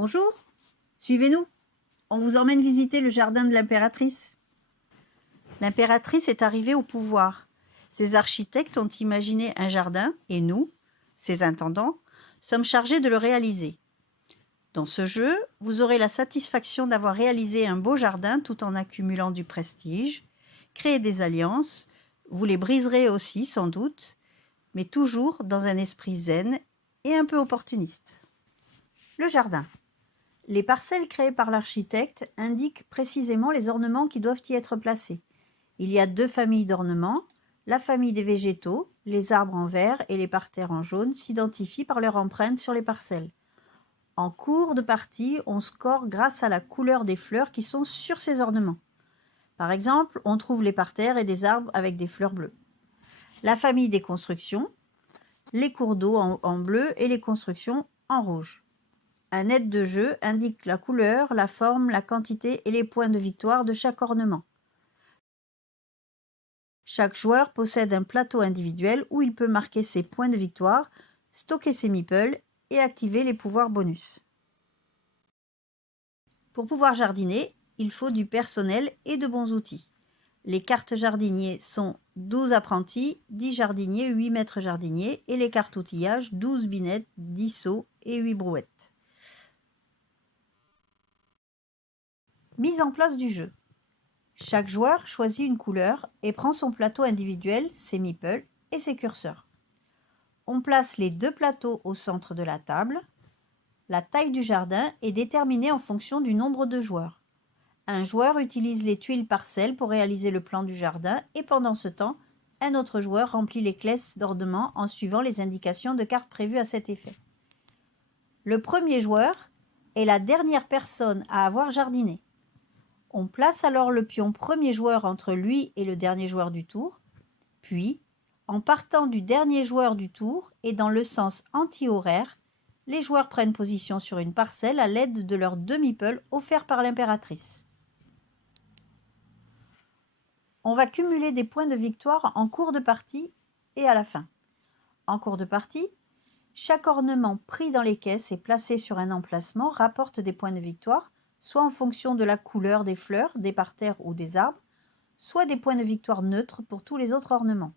Bonjour, suivez-nous. On vous emmène visiter le jardin de l'impératrice. L'impératrice est arrivée au pouvoir. Ses architectes ont imaginé un jardin et nous, ses intendants, sommes chargés de le réaliser. Dans ce jeu, vous aurez la satisfaction d'avoir réalisé un beau jardin tout en accumulant du prestige, créer des alliances, vous les briserez aussi sans doute, mais toujours dans un esprit zen et un peu opportuniste. Le jardin. Les parcelles créées par l'architecte indiquent précisément les ornements qui doivent y être placés. Il y a 2 familles d'ornements. La famille des végétaux, les arbres en vert et les parterres en jaune s'identifient par leur empreinte sur les parcelles. En cours de partie, on score grâce à la couleur des fleurs qui sont sur ces ornements. Par exemple, on trouve les parterres et des arbres avec des fleurs bleues. La famille des constructions, les cours d'eau en bleu et les constructions en rouge. Un aide de jeu indique la couleur, la forme, la quantité et les points de victoire de chaque ornement. Chaque joueur possède un plateau individuel où il peut marquer ses points de victoire, stocker ses meeples et activer les pouvoirs bonus. Pour pouvoir jardiner, il faut du personnel et de bons outils. Les cartes jardiniers sont 12 apprentis, 10 jardiniers, 8 maîtres jardiniers et les cartes outillage 12 binettes, 10 seaux et 8 brouettes. Mise en place du jeu. Chaque joueur choisit une couleur et prend son plateau individuel, ses meeples et ses curseurs. On place les 2 plateaux au centre de la table. La taille du jardin est déterminée en fonction du nombre de joueurs. Un joueur utilise les tuiles parcelles pour réaliser le plan du jardin et pendant ce temps, un autre joueur remplit les caisses d'ornements en suivant les indications de cartes prévues à cet effet. Le premier joueur est la dernière personne à avoir jardiné. On place alors le pion premier joueur entre lui et le dernier joueur du tour, puis, en partant du dernier joueur du tour et dans le sens anti-horaire, les joueurs prennent position sur une parcelle à l'aide de leurs 2 meeples offerts par l'impératrice. On va cumuler des points de victoire en cours de partie et à la fin. En cours de partie, chaque ornement pris dans les caisses et placé sur un emplacement rapporte des points de victoire, soit en fonction de la couleur des fleurs, des parterres ou des arbres, soit des points de victoire neutres pour tous les autres ornements.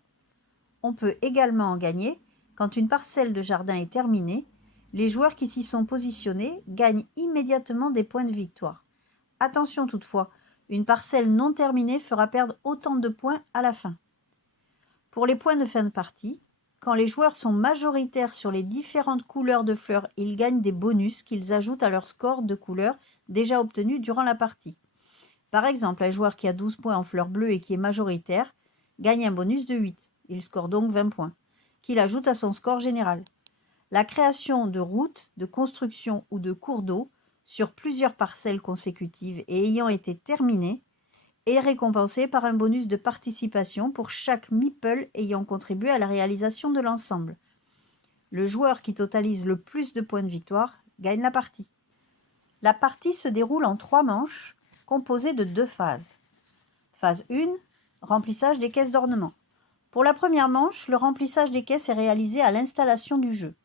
On peut également en gagner quand une parcelle de jardin est terminée. Les joueurs qui s'y sont positionnés gagnent immédiatement des points de victoire. Attention toutefois, une parcelle non terminée fera perdre autant de points à la fin. Pour les points de fin de partie, quand les joueurs sont majoritaires sur les différentes couleurs de fleurs, ils gagnent des bonus qu'ils ajoutent à leur score de couleurs déjà obtenu durant la partie. Par exemple, un joueur qui a 12 points en fleurs bleues et qui est majoritaire gagne un bonus de 8. Il score donc 20 points, qu'il ajoute à son score général. La création de routes, de constructions ou de cours d'eau sur plusieurs parcelles consécutives et ayant été terminée est récompensée par un bonus de participation pour chaque meeple ayant contribué à la réalisation de l'ensemble. Le joueur qui totalise le plus de points de victoire gagne la partie. La partie se déroule en 3 manches composées de 2 phases. Phase 1, remplissage des caisses d'ornement. Pour la première manche, le remplissage des caisses est réalisé à l'installation du jeu.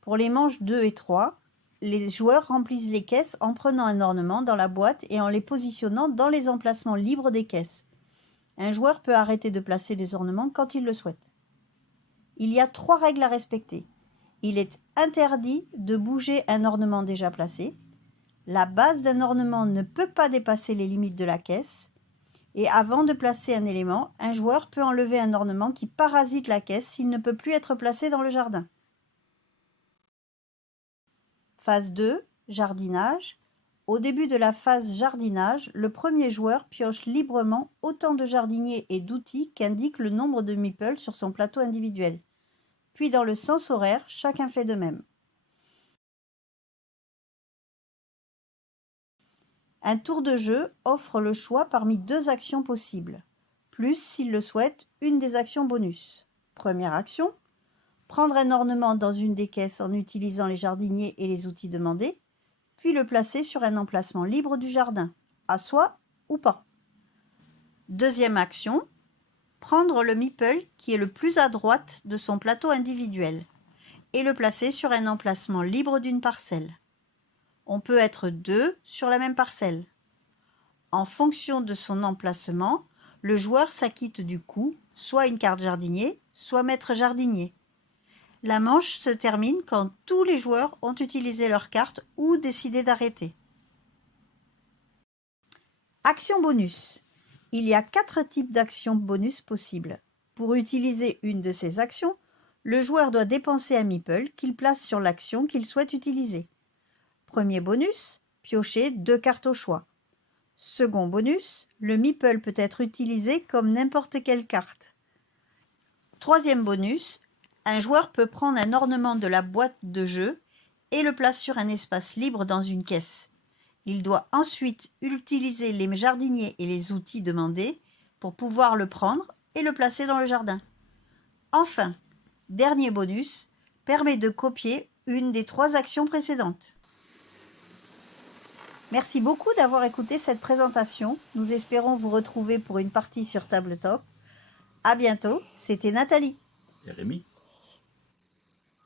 Pour les manches 2 et 3, les joueurs remplissent les caisses en prenant un ornement dans la boîte et en les positionnant dans les emplacements libres des caisses. Un joueur peut arrêter de placer des ornements quand il le souhaite. Il y a 3 règles à respecter. Il est interdit de bouger un ornement déjà placé. La base d'un ornement ne peut pas dépasser les limites de la caisse. Et avant de placer un élément, un joueur peut enlever un ornement qui parasite la caisse s'il ne peut plus être placé dans le jardin. Phase 2, jardinage. Au début de la phase jardinage, le premier joueur pioche librement autant de jardiniers et d'outils qu'indique le nombre de meeples sur son plateau individuel. Puis dans le sens horaire, chacun fait de même. Un tour de jeu offre le choix parmi 2 actions possibles, plus, s'il le souhaite, une des actions bonus. Première action, prendre un ornement dans une des caisses en utilisant les jardiniers et les outils demandés, puis le placer sur un emplacement libre du jardin, à soi ou pas. Deuxième action, prendre le meeple qui est le plus à droite de son plateau individuel et le placer sur un emplacement libre d'une parcelle. On peut être 2 sur la même parcelle. En fonction de son emplacement, le joueur s'acquitte du coup, soit une carte jardinier, soit maître jardinier. La manche se termine quand tous les joueurs ont utilisé leur carte ou décidé d'arrêter. Action bonus. Il y a 4 types d'actions bonus possibles. Pour utiliser une de ces actions, le joueur doit dépenser un meeple qu'il place sur l'action qu'il souhaite utiliser. Premier bonus, piocher 2 cartes au choix. Second bonus, le meeple peut être utilisé comme n'importe quelle carte. Troisième bonus, un joueur peut prendre un ornement de la boîte de jeu et le place sur un espace libre dans une caisse. Il doit ensuite utiliser les jardiniers et les outils demandés pour pouvoir le prendre et le placer dans le jardin. Enfin, dernier bonus, permet de copier une des 3 actions précédentes. Merci beaucoup d'avoir écouté cette présentation. Nous espérons vous retrouver pour une partie sur Tabletop. À bientôt, c'était Nathalie. Et Rémi.